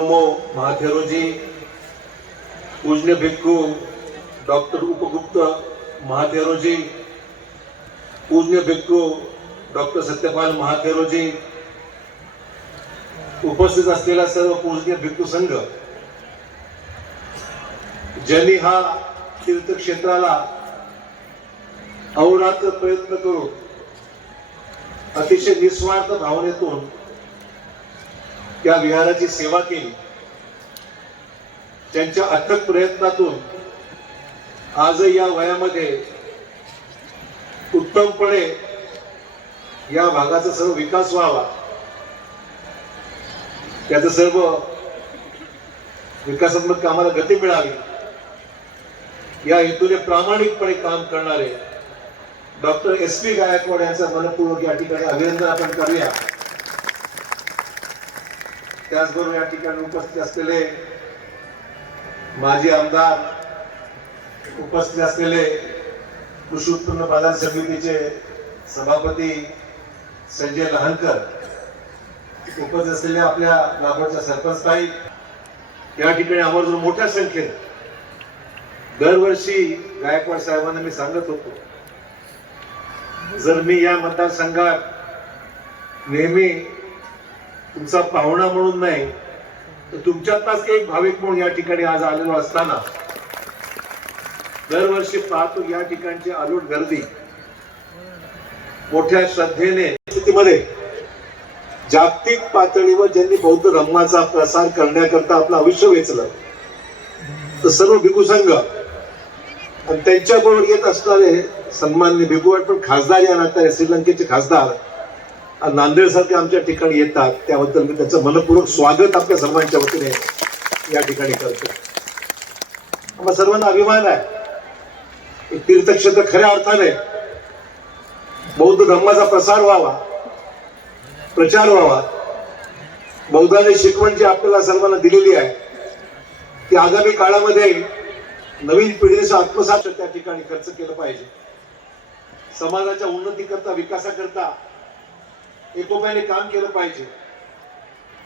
महाथेरोजी पूज्य भिक्खू डॉक्टर उपगुप्त महाथेरोजी पूज्य भिक्खू डॉक्टर सत्यपाल महाथेरोजी उपस्थित असलेला सर्व पूज्य भिक्खू संघ ज्यांनी हा तीर्थक्षेत्राला अहोरात्र प्रयत्न करून अतिशय निस्वार्थ भावनेतून त्या विहाराची सेवा केली. त्यांच्या अथक प्रयत्नातून आज या वयामध्ये उत्तमपणे या भागाचा सर्व विकास व्हावा. त्याचं सर्व विकासात्मक कामाला गती मिळावी. या हेतूने प्रामाणिकपणे काम करणारे डॉक्टर एस पी गायकवाड यांचा मनपूर्वक या ठिकाणी अभिनंदन आपण करूया. त्याचबरोबर या ठिकाणी उपस्थित असलेले माजी आमदार उपस्थित असलेले कृषी उत्पन्न बाजार समितीचे सभापती संजय लहानकर उपस्थित असलेल्या आपल्या लाभोरच्या सरपंच ताई या ठिकाणी आवर्जून मोठ्या संख्येने दरवर्षी गायकवाड साहेबांना मी सांगत होतो. जर मी या मतदारसंघात नेहमी तुमचा पाहुणा म्हणून नाही तर तुमच्यातलाच एक भाविक म्हणून या ठिकाणी आज आलेलो असताना दरवर्षी पाहतो या ठिकाणची आलोट गर्दी. मोठ्या श्रद्धेने स्थितीमध्ये जागतिक पातळीवर ज्यांनी बौद्ध धर्माचा प्रसार करण्याकरता आपलं आयुष्य वेचलं तर सर्व भिकू संघ आणि त्यांच्याबरोबर येत असणारे सन्मान्य भिकूवाट पण खासदार या नात्याने श्रीलंकेचे खासदार आणि नांदेड सारखे आमच्या ठिकाणी येतात त्याबद्दल मी त्याचं मनपूर्वक स्वागत आपल्या सर्वांच्या वतीने या ठिकाणी करतो. आम्हा सर्वांना अभिमान आहे. तीर्थक्षेत्र खऱ्या अर्थाने बौद्ध धर्माचा प्रसार व्हावा प्रचार व्हावा. बौद्धाने शिकवण जी आपल्याला सर्वांना दिलेली आहे ती आगामी काळामध्ये नवीन पिढीचा आत्मसात त्या ठिकाणी खर्च केलं पाहिजे. समाजाच्या उन्नतीकरता विकासाकरता एकोप्याने काम केलं पाहिजे.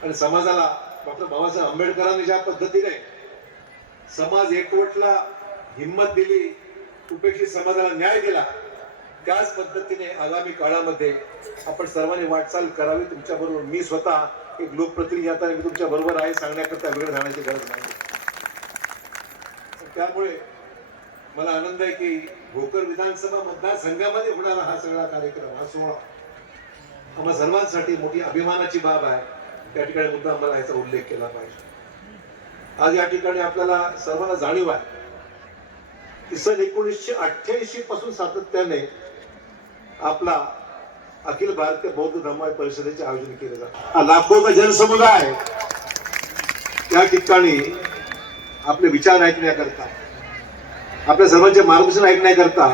आणि समाजाला डॉक्टर बाबासाहेब आंबेडकरांनी ज्या पद्धतीने समाज एकवटला हिंमत दिली उपेक्षित समाजाला न्याय दिला त्याच पद्धतीने आगामी काळामध्ये आपण सर्वांनी वाटचाल करावी. तुमच्या बरोबर मी स्वतः एक लोकप्रतिनिधी आता मी तुमच्या बरोबर आहे सांगण्याकरता वेळ जाण्याची गरज नाही. त्यामुळे मला आनंद आहे की भोकर विधानसभा मतदारसंघामध्ये होणारा हा सगळा कार्यक्रम हा सोहळा आम्हा सर्वांसाठी मोठी अभिमानाची बाब आहे. त्या ठिकाणी मुद्दा मला याचा उल्लेख केला पाहिजे. आज या ठिकाणी आपल्याला सर्वांना जाणीव आहे की सन एकोणीसशे अठ्ठ्याऐंशी पासून सातत्याने आपला अखिल भारतीय बौद्ध धर्म परिषदेचे आयोजन केले जाते. हा लाखोचा जनसमुदाय त्या ठिकाणी आपले विचार ऐकण्याकरता आपल्या सर्वांचे मार्गदर्शन ऐकण्याकरता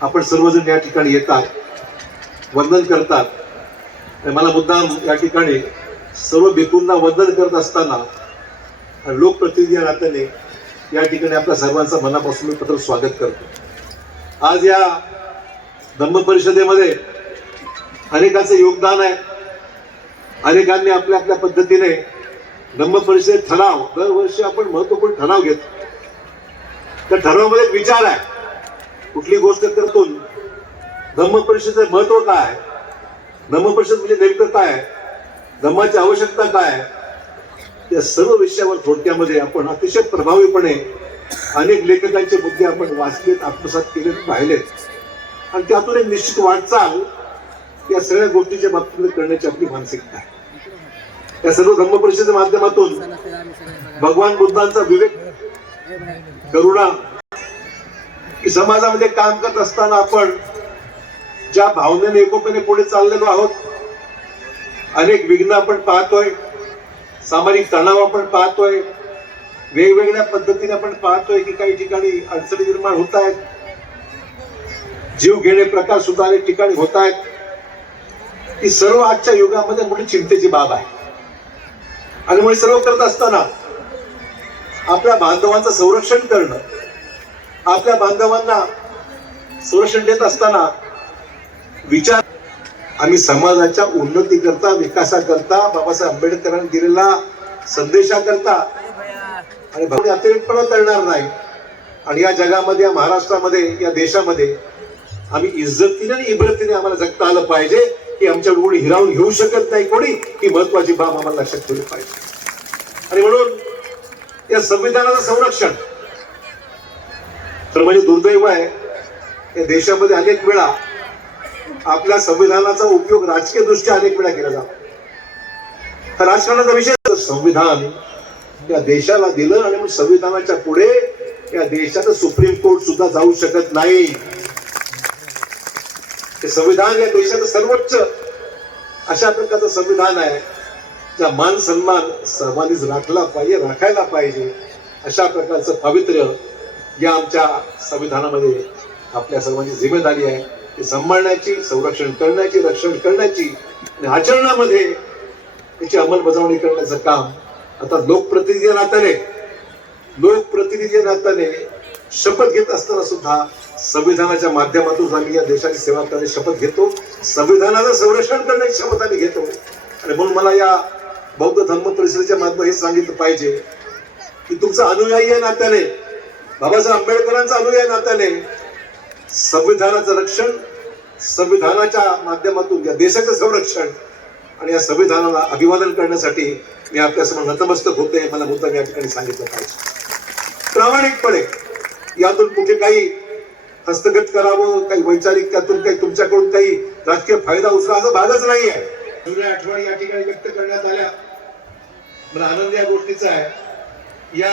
आपण सर्वजण या ठिकाणी येतात वंदन करतात. आणि मला मुद्दाम या ठिकाणी सर्व भिकूंना वंदन करत असताना लोकप्रतिनिधी या नात्याने या ठिकाणी आपल्या सर्वांचा मनापासून मी पत्र स्वागत करतो. आज या धम्म परिषदेमध्ये अनेकांचं योगदान आहे. अनेकांनी आपल्या आपल्या पद्धतीने धम्म परिषदेत ठराव दरवर्षी आपण महत्त्वपूर्ण ठराव घेतो. त्या ठरावामध्ये एक विचार आहे. कुठली गोष्ट करतो धम्म परिषदेचं महत्त्व काय? धम्म परिषद म्हणजे नेमकं काय? धम्माची आवश्यकता काय? त्या सर्व विषयावर थोडक्यामध्ये आपण अतिशय प्रभावीपणे अनेक लेखकांचे मुद्दे आपण वाचलेत आत्मसात केलेत पाहिलेत. आणि त्यातून एक निश्चित वाटचाल या सगळ्या गोष्टीच्या बाबतीत करण्याची आपली मानसिकता आहे. या सर्व धम्म परिषदेच्या माध्यमातून भगवान बुद्धांचा विवेक करुणा की समाजामध्ये काम करत असताना आपण ज्या भावनेने एकोप्याने पुढे चाललेलो आहोत अनेक विघ्न आपण पाहतोय सामाजिक तणाव आपण पाहतोय वेगवेगळ्या पद्धतीने आपण पाहतोय की काही ठिकाणी अडचणी निर्माण होत आहेत. जीव घेणे प्रकार सुद्धा अनेक ठिकाणी होत आहेत. ही सर्व आजच्या युगामध्ये मोठी चिंतेची बाब आहे. आणि म्हणून सर्व करत असताना आपल्या बांधवांचं संरक्षण करणं आपल्या बांधवांना संरक्षण देत असताना विचार. आम्ही समाजाच्या उन्नतीकरता विकासाकरता बाबासाहेब आंबेडकरांनी दिलेला संदेशाकरता आणि भावने करणार नाही. आणि या जगामध्ये या महाराष्ट्रामध्ये या देशामध्ये आम्ही इज्जतीने आणि इब्रतीने आम्हाला जगता आलं पाहिजे. की आमच्या कोणी हिरावून घेऊ शकत नाही कोणी. ही महत्वाची बाब आम्हाला लक्षात ठेवली पाहिजे. आणि म्हणून या संविधानाचं संरक्षण तर म्हणजे दुर्दैव आहे. या देशामध्ये अनेक वेळा आपल्या संविधानाचा उपयोग राजकीय दृष्ट्या अनेक वेळा केला जातो. राजकारणाचा विषय संविधान या देशाला दिलं आणि मग संविधानाच्या पुढे या देशाचं सुप्रीम कोर्ट सुद्धा जाऊ शकत नाही. हे संविधान या देशाचं सर्वोच्च अशा प्रकारचं संविधान आहे. ज्या मान सन्मान सर्वांनीच राखला पाहिजे राखायला पाहिजे अशा प्रकारचं पावित्र्य या आमच्या संविधानामध्ये आपल्या सर्वांची जिम्मेदारी आहे. ते सांभाळण्याची संरक्षण करण्याची रक्षण करण्याची आणि आचरणामध्ये त्याची अंमलबजावणी करण्याचं काम आता लोकप्रतिनिधी नात्याने लोकप्रतिनिधी नात्याने शपथ घेत असताना सुद्धा संविधानाच्या माध्यमातून आम्ही या देशाची सेवा करण्याची शपथ घेतो. संविधानाचं संरक्षण करण्याची शपथ आम्ही घेतो. आणि म्हणून मला या बौद्ध धर्म परिषदेच्या माध्यमात हे सांगितलं पाहिजे की तुमचा अनुयायी या नात्याने बाबासाहेब आंबेडकरांचा अनुयायी नात्याने संविधानाचं रक्षण संविधानाच्या माध्यमातून या देशाचं संरक्षण आणि या संविधानाला अभिवादन करण्यासाठी मी आपल्यासमोर नतमस्तक होते मला मुद्दा या ठिकाणी सांगितलं पाहिजे. प्रामाणिकपणे यातून कुठे काही हस्तगत करावं काही वैचारिक त्यातून काही तुमच्याकडून काही राजकीय फायदा उचला असा भागच नाही आहे. जुन्या आठवणी या ठिकाणी व्यक्त करण्यात आल्या. मला आनंद या गोष्टीचा आहे. या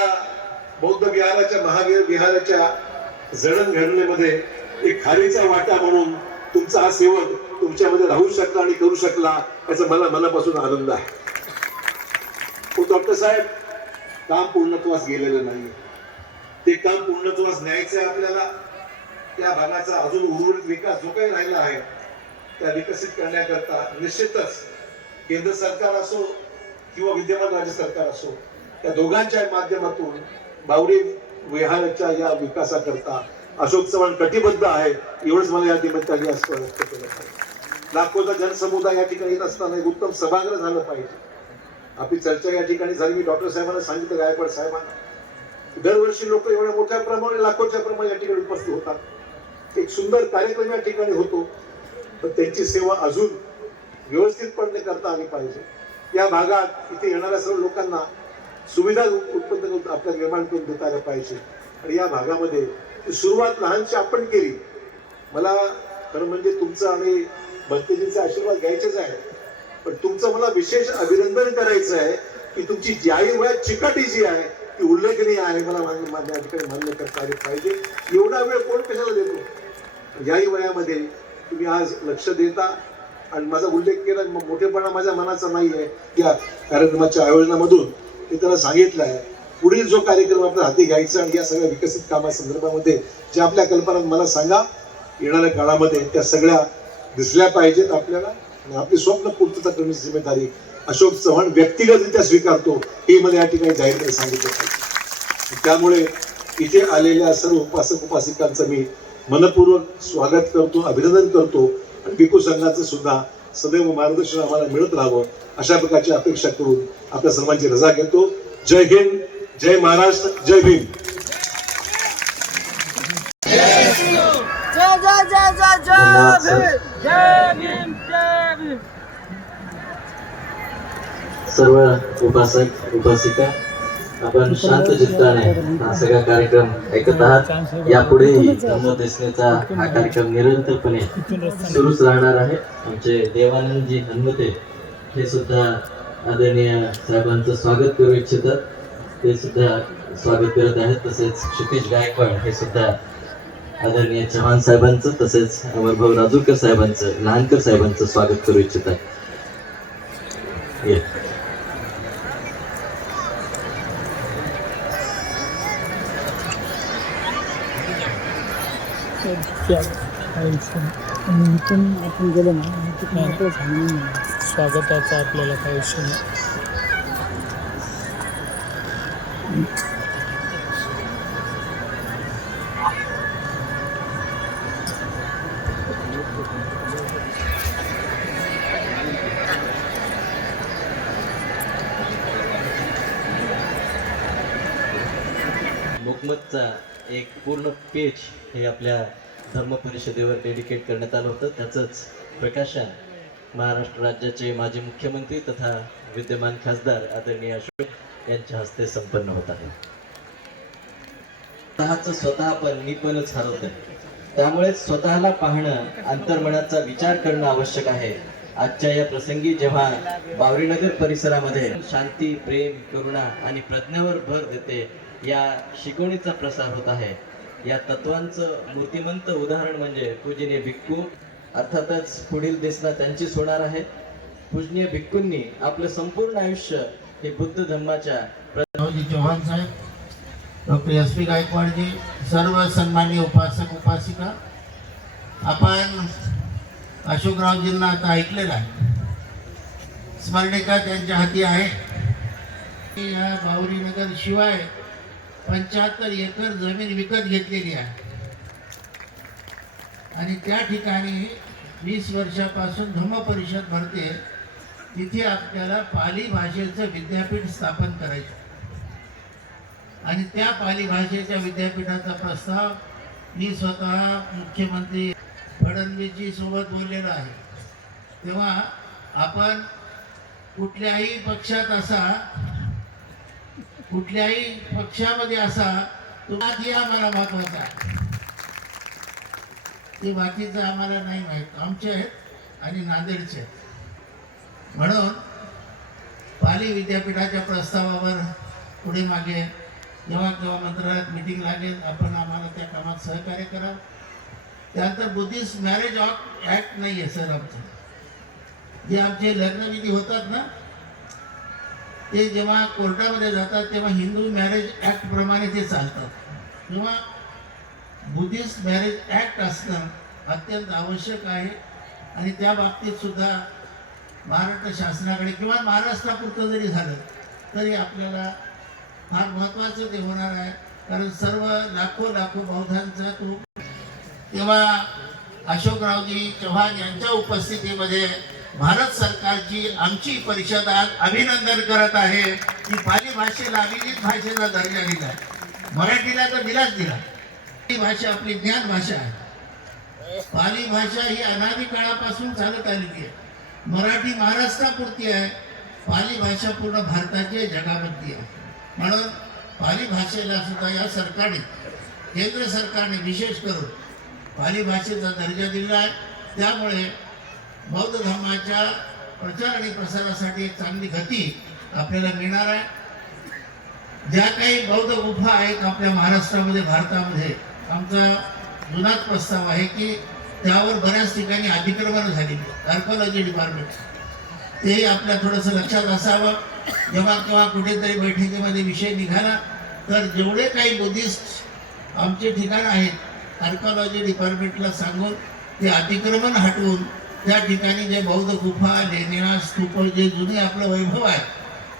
बौद्ध विहाराच्या महावीर विहाराच्या जडणघडणीमध्ये एक खारीचा वाटा म्हणून तुमचा हा सेवक तुमच्यामध्ये राहू शकला आणि करू शकला याचा मला मनापासून आनंद आहे. हो डॉक्टर साहेब काम पूर्णत्वास गेलेलं नाही. ते काम पूर्णत्वास न्यायचं आहे आपल्याला. त्या भागाचा अजून उर्वरित विकास जो काही राहिला आहे त्या विकसित करण्याकरता निश्चितच केंद्र सरकार असो किंवा विद्यमान राज्य सरकार असो त्या दोघांच्या माध्यमातून बावरी विहाराच्या या विकासाकरता अशोक चव्हाण कटिबद्ध आहे एवढंच मला या निमित्ताने असं व्यक्त केलं पाहिजे लाखोचा जनसमुदाय या ठिकाणी येत असताना एक उत्तम सभागृह झालं पाहिजे. आपली चर्चा या ठिकाणी झाली मी डॉक्टर साहेबांना सांगितलं गायकवाड साहेबांना. दरवर्षी लोक एवढ्या मोठ्या प्रमाणे लाखोच्या प्रमाणे या ठिकाणी उपस्थित होतात. एक सुंदर कार्यक्रम या ठिकाणी होतो पण त्यांची सेवा अजून व्यवस्थितपणे करता आली पाहिजे. या भागात इथे येणाऱ्या सर्व लोकांना सुविधा उत्पन्न करून आपल्याला निर्माण करून देता आल्या पाहिजे. आणि या भागामध्ये सुरुवात लहानशी आपण केली. मला खरं म्हणजे तुमचं आणि भक्तजींचा आशीर्वाद घ्यायचेच आहे. पण तुमचं मला विशेष अभिनंदन करायचं आहे की तुमची ज्याही वयात चिकाटी जी आहे ती उल्लेखनीय आहे. मला माझ्या ठिकाणी मान्य करता आली पाहिजे. एवढा वेळ कोण कशाला देतो? याही वयामध्ये तुम्ही आज लक्ष देता. आणि माझा उल्लेख केला मग मोठेपणा माझ्या मनाचा नाही आहे या कार्यक्रमाच्या आयोजनामधून मी त्याला सांगितलं आहे पुढील जो कार्यक्रम आपल्या हाती घ्यायचा आणि या सगळ्या विकसित कामासंदर्भामध्ये ज्या आपल्या कल्पना मला सांगा येणाऱ्या काळामध्ये त्या सगळ्या दिसल्या पाहिजेत आपल्याला आणि आपली स्वप्न पूर्तता करण्याची जिम्मेदारी अशोक चव्हाण व्यक्तिगतरित्या स्वीकारतो हे मला या ठिकाणी जाहीरपणे सांगितलं पाहिजे. त्यामुळे इथे आलेल्या सर्व उपासक उपासिकांचं मी मनपूर्वक स्वागत करतो अभिनंदन करतो आणि भिकू संघाचं सुद्धा सदैव मार्गदर्शन आम्हाला मिळत राहावं अशा प्रकारची अपेक्षा करून आपल्या सर्वांची रजा घेतो. जय हिंद. जय महाराष्ट्र जय भीम. जय जय जय जय धन्यवाद, जय सर. भीम. जय भीम जय भीम. सर्व उपासक उपासिका आपण शांत चित्ताने हा सगळा कार्यक्रम ऐकत आहात. यापुढेही धर्मदेशनेचा हा कार्यक्रम निरंतरपणे सुरूच राहणार आहे. आमचे देवानंदजी हनुमते हे सुद्धा आदरणीय साहेबांचं स्वागत करू इच्छितात. ते सुद्धा स्वागत करत आहेत. तसेच क्षितिज गायकवाड हे सुद्धा आदरणीय चव्हाण साहेबांचं तसेच अमरभाऊ राजूरकर साहेबांचं लहानकर साहेबांचं स्वागत करू इच्छितात ये. आपण गेलो ना स्वागताचा आपल्याला काही विषय नाही. हिकमतचा एक पूर्ण पेज हे आपल्या धर्म परिषदेवर डेडिकेट करण्यात आलं होतं. त्याचंच प्रकाशन महाराष्ट्र राज्याचे माजी मुख्यमंत्री तथा विद्यमान खासदार आदरणीय अशोक यांच्या हस्ते संपन्न होत आहे. स्वतःच स्वतः पण मी पणच हरवतोय. त्यामुळे स्वतःला पाहणं अंतर्मनाचा विचार करणं आवश्यक आहे. आजच्या या प्रसंगी जेव्हा बावरीनगर परिसरामध्ये शांती प्रेम करुणा आणि प्रज्ञेवर भर देते या शिकवणीचा प्रसार होत आहे. या तत्वांचं मूर्तिमंत उदाहरण म्हणजे पूजनीय भिक्खू अर्थातच पुढील दिसना त्यांचीच होणार आहे. पूजनीय भिक्खूंनी आपलं संपूर्ण आयुष्य हे बुद्ध धम्माच्या चव्हाण साहेब डॉक्टर एस पी गायकवाडजी सर्व सन्मान्य उपासक उपासिका आपण अशोकरावजींना आता ऐकलेलं आहे. स्मरणिका त्यांच्या हाती आहे. या बावरीनगर शिवाय पंच्याहत्तर एकर जमीन विकत घेतलेली आहे. आणि त्या ठिकाणी वीस वर्षापासून धम्म परिषद भरते. तिथे आपल्याला पाली भाषेचं विद्यापीठ स्थापन करायचं. आणि त्या पाली भाषेच्या विद्यापीठाचा प्रस्ताव मी स्वतः मुख्यमंत्री फडणवीसजी सोबत बोललेलो आहे. तेव्हा आपण कुठल्याही पक्षात असा कुठल्याही पक्षामध्ये असा तुम्हाला हे आम्हाला महत्त्वाचा आहे. ते बाकीचं आम्हाला नाही माहीत. आमचे आहेत आणि नांदेडचे आहेत. म्हणून पाली विद्यापीठाच्या प्रस्तावावर पुढे मागे जेव्हा केव्हा मंत्रालयात मिटिंग लागेल आपण आम्हाला त्या कामात सहकार्य करा त्यानंतर बुद्धिस्ट मॅरेज ॲक्ट नाही आहे सर आमचं. जे आमचे लग्नविधी होतात ना ते जेव्हा कोर्टामध्ये जातात तेव्हा हिंदू मॅरेज ॲक्ट प्रमाणे ते चालतात. किंवा बुद्धिस्ट मॅरेज ॲक्ट असणं अत्यंत आवश्यक आहे. आणि त्या बाबतीत सुद्धा महाराष्ट्र शासनाकडे किंवा महाराष्ट्रापुरतं जरी झालं तरी आपल्याला फार महत्त्वाचं ते होणार आहे. कारण सर्व लाखो लाखो बौद्धांचा तो तेव्हा अशोकरावजी चव्हाण यांच्या उपस्थितीमध्ये भारत सरकारची आमची परिषद आज अभिनंदन करत आहे की पाली भाषेला अभिजित भाषेचा दर्जा दिला आहे. मराठीला तर दिलाच दिला. ही भाषा आपली ज्ञान भाषा आहे. पाली भाषा ही अनादी काळापासून चालत आलेली आहे. मराठी महाराष्ट्रापुरती आहे. पाली भाषा पूर्ण भारताची आहे, जगामधली आहे. म्हणून पाली भाषेला सुद्धा या सरकारने केंद्र सरकारने विशेष करून पाली भाषेचा दर्जा दिला आहे. त्यामुळे बौद्ध धर्माच्या प्रचार आणि प्रसारासाठी एक चांगली गती आपल्याला मिळणार आहे. ज्या काही बौद्ध गुफा आहेत आपल्या महाराष्ट्रामध्ये भारतामध्ये आमचा जुनाच प्रस्ताव आहे की त्यावर बऱ्याच ठिकाणी अतिक्रमण झालेली आर्कोलॉजी डिपार्टमेंट ते आपल्या थोडंसं लक्षात असावं. जेव्हा केव्हा कुठेतरी बैठकीमध्ये विषय निघाला तर जेवढे काही बुद्धिस्ट आमचे ठिकाण आहेत आर्कोलॉजी डिपार्टमेंटला सांगून ते अतिक्रमण हटवून त्या ठिकाणी जे बौद्ध गुफा लेण्या स्तूप जे जुने आपलं वैभव आहे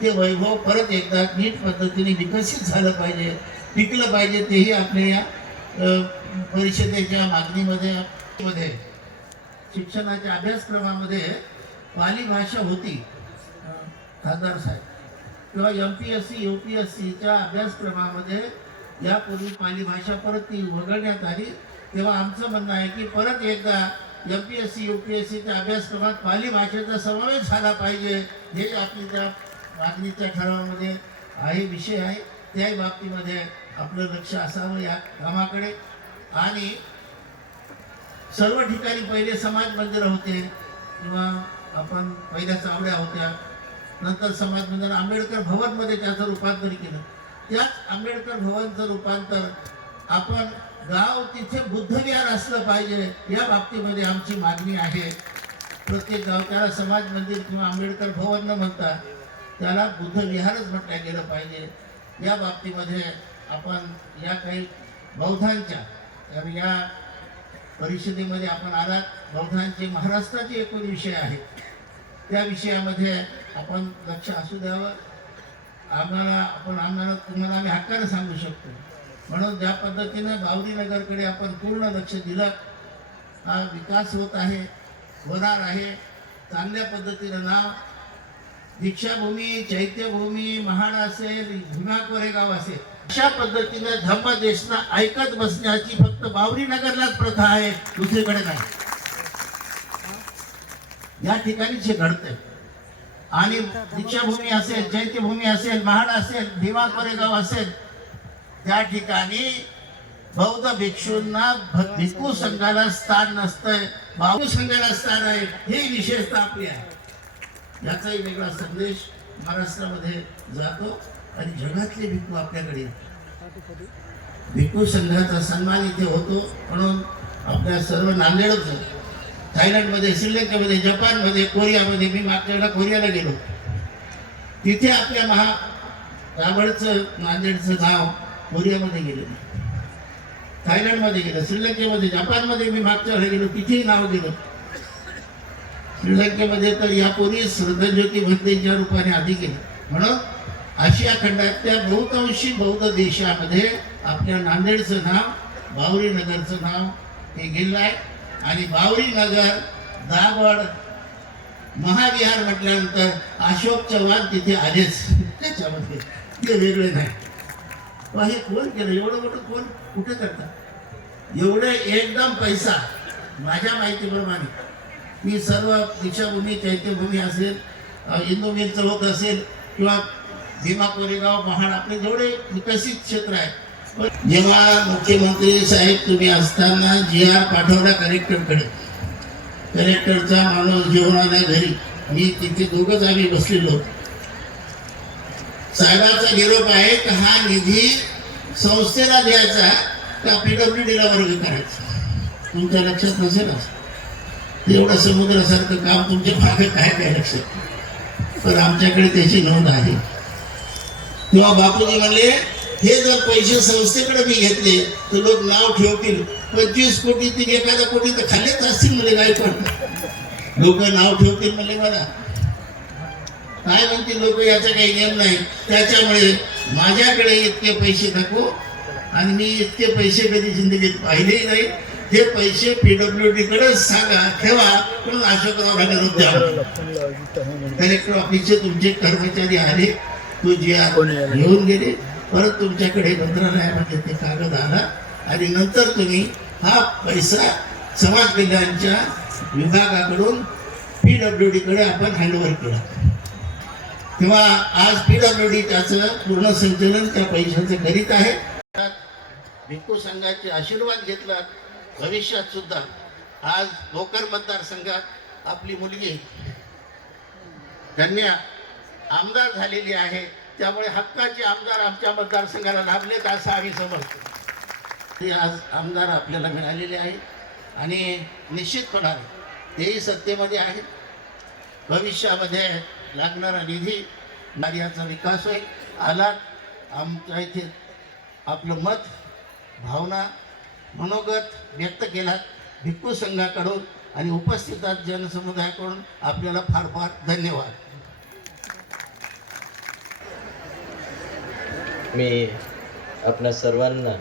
ते वैभव परत एकदा नीट पद्धतीने विकसित झालं पाहिजे. टिकलं पाहिजे तेही आपल्या या परिषदेच्या मागणीमध्ये मध्ये. शिक्षणाच्या अभ्यासक्रमामध्ये पाली भाषा होती खासदार साहेब. किंवा M P S C U P S सीच्या अभ्यासक्रमामध्ये यापूर्वी पाली भाषा परत ती वगळण्यात आली. तेव्हा आमचं म्हणणं आहे की परत एकदा M P S C U P S सीच्या अभ्यासक्रमात पाली भाषेचा समावेश झाला पाहिजे. हे आपली त्या मागणीच्या ठरावामध्ये आहे विषय आहे. त्याही बाबतीमध्ये आपलं लक्ष असावं या कामाकडे. आणि सर्व ठिकाणी पहिले समाज मंदिरं होते किंवा आपण पहिल्या चावड्या होत्या. नंतर समाज मंदिर आंबेडकर भवनमध्ये त्याचं रूपांतर केलं. त्याच आंबेडकर भवनचं रूपांतर आपण गाव तिथे बुद्धविहार असलं पाहिजे. या बाबतीमध्ये आमची मागणी आहे. प्रत्येक गाव त्याला समाज मंदिर किंवा आंबेडकर भवन न म्हणता त्याला बुद्धविहारच म्हटलं गेलं पाहिजे. या बाबतीमध्ये आपण या काही बौद्धांच्या तर या परिषदेमध्ये आपण आलात. बौद्धांचे महाराष्ट्राचे एकूण विषय आहे त्या विषयामध्ये आपण लक्ष असू द्यावं. आम्हाला आपण आम्हाला तुम्हाला आम्ही हक्कानं सांगू शकतो. म्हणून ज्या पद्धतीनं बावरीनगरकडे आपण पूर्ण लक्ष दिलं हा विकास होत आहे होणार आहे. चांगल्या पद्धतीनं नाव दीक्षाभूमी चैत्यभूमी महाड असेल भीमा कोरेगाव असेल अशा पद्धतीनं धम्मदेशना ऐकत बसण्याची फक्त बावरी नगरलाच प्रथा आहे दुसरीकडे नाही. या ठिकाणी जे घडतंय. आणि दीक्षाभूमी असेल चैत्यभूमी असेल महाड असेल भीमा कोरेगाव असेल त्या ठिकाणी बौद्ध भिक्षूंना भिक्खू संघाला स्थान नसतंय बाबू संघाला स्थान आहे ही विशेषता आपली आहे. याचाही वेगळा संदेश महाराष्ट्रामध्ये जातो आणि जगातले भिक्खू आपल्याकडे भिक्खू संघाचा सन्मान इथे होतो म्हणून आपल्या सर्व नांदेडच थायलंडमध्ये श्रीलंकेमध्ये जपानमध्ये कोरियामध्ये मी मागच्या कोरियाला गेलो. तिथे आपल्या महा राबडचं नांदेडचं नाव कोरियामध्ये गेलं. थायलंडमध्ये गेलो श्रीलंकेमध्ये जपानमध्ये मी मागच्या वेळेला गेलो तिथेही नाव गेलो श्रीलंकेमध्ये तर यापूर्वी श्रद्धाज्योती भक्तीच्या रूपाने आधी गेले. म्हणून आशिया खंडातल्या बहुतांशी बौद्ध देशामध्ये आपल्या नांदेडचं नाव बावरी नगरचं नाव हे गेलं आहे. आणि बावरी नगर दाभड महाविहार म्हटल्यानंतर अशोक चव्हाण तिथे आलेच. त्याच्यामध्ये ते वेगळे नाही. मग हे कोण केलं? एवढं मोठं कोण? कुठे करतात एवढं एकदम पैसा. माझ्या माहितीप्रमाणे. मी सर्व दीक्षाभूमी चैत्यभूमी असेल इंदू मिल चौक असेल किंवा भीमा कोरेगाव महाड आपले जेवढे विकसित क्षेत्र आहे जेव्हा मुख्यमंत्री साहेब तुम्ही असताना जी आर पाठवला कलेक्टरकडे. कलेक्टरचा माणूस जेवणाला घरी. मी तिथे दोघंच आम्ही बसलेलो. साहेबाचा निरोप आहे की हा निधी संस्थेला द्यायचा का पीडब्ल्यू डीला वर्ग करायचा तुमच्या लक्षात नसेल एवढं समुद्रासारखं काम तुमच्या मागे काय काय लक्षात? पण आमच्याकडे त्याची नोंद आहे. तेव्हा बापूजी म्हणले हे जर पैसे संस्थेकडे मी घेतले तर लोक नाव ठेवतील. पंचवीस कोटीतील एखादा कोटी तर खाल्लेच असतील म्हणजे काय पण लोक नाव ठेवतील म्हणजे मला. काय म्हणतील लोक याचा काही नियम नाही. त्याच्यामुळे माझ्याकडे इतके पैसे नको आणि मी इतके पैसे कधी जिंदगीत पाहिलेही नाही. हे पैसे पीडब्ल्यू डी कडेच सांगा ठेवा. म्हणून अशोकराव निरोप द्यावा कलेक्टर ऑफिसचे तुमचे कर्मचारी आले. तो जे घेऊन गेले. परत तुमच्याकडे मंत्रालयामध्ये ते कागद आला. आणि नंतर तुम्ही हा पैसा समाज कल्याणच्या विभागाकडून पी डब्ल्यू डीकडे आपण हँडओव्हर केला. किंवा आज पी डी त्याचं पूर्ण संचलन त्या पैशाचं करीत आहे. भिक्खू संघाचे आशीर्वाद घेतला भविष्यात सुद्धा. आज भोकर मतदारसंघात आपली मुलगी कन्या आमदार झालेली आहे. त्यामुळे हक्काचे आमदार आमच्या मतदारसंघाला लाभलेत असं आम्ही समजतो. ते आज आमदार आपल्याला मिळालेले आहेत. आणि निश्चितपणाने तेही सत्तेमध्ये आहेत. भविष्यामध्ये लागणारा निधी नार्याचा विकास होईल. आला आमच्या इथे आपलं मत भावना मनोगत व्यक्त केलात भिक्खू संघाकडून आणि उपस्थितात जनसमुदायाकडून. आपल्याला फार फार धन्यवाद. मी आपल्या सर्वांना